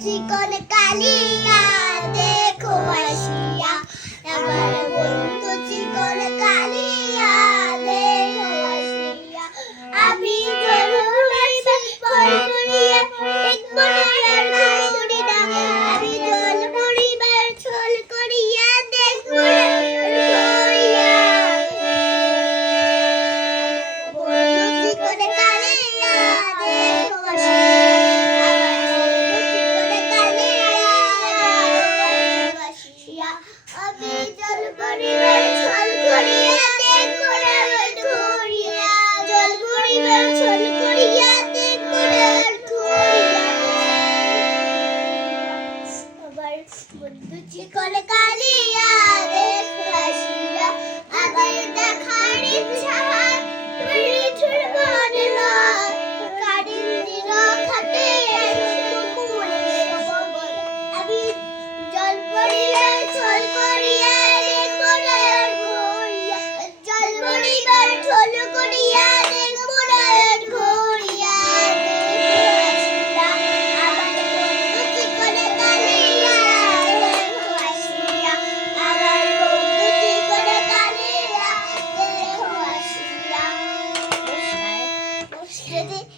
吃个那个梨呀。with the chicken.